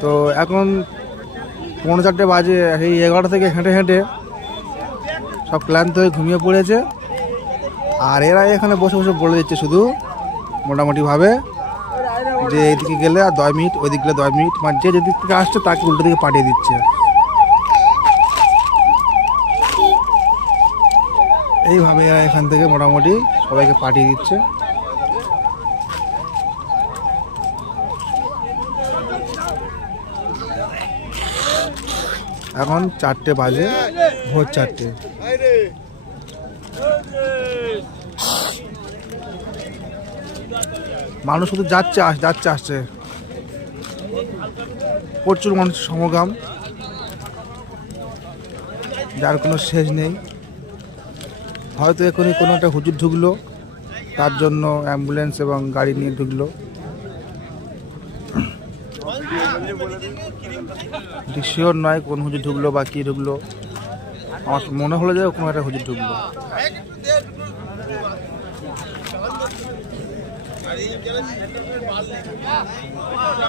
তো এখন 4:45 বাজে, এই 11টা থেকে হেঁটে হেঁটে সব ক্লান্ত হয়ে ঘুমিয়ে পড়েছে। আর এরা এখানে বসে বসে বলে দিচ্ছে শুধু মোটামুটিভাবে যে এইদিকে গেলে আর 10 মিনিট, ওইদিকে গেলে 10 মিনিট, মানে যে যেদিক থেকে আসছে তাকে উল্টো দিকে পাঠিয়ে দিচ্ছে। এইভাবে এরা এখান থেকে মোটামুটি সবাইকে পাঠিয়ে দিচ্ছে। এখন 4টে বাজে, ভোর 4টে। মানুষ শুধু যাচ্ছে আসছে, প্রচুর মানুষের সমাগম, যার কোনো শেষ নেই। হয়তো এখনই কোনো একটা হুজুর ঢুকলো, তার জন্য অ্যাম্বুলেন্স এবং গাড়ি নিয়ে ঢুকলো। শিওর নয় কোন হুজুর ঢুকলো বা কী ঢুকলো, আমার মনে হলো যে কোনো একটা হুজুর ঢুকলো।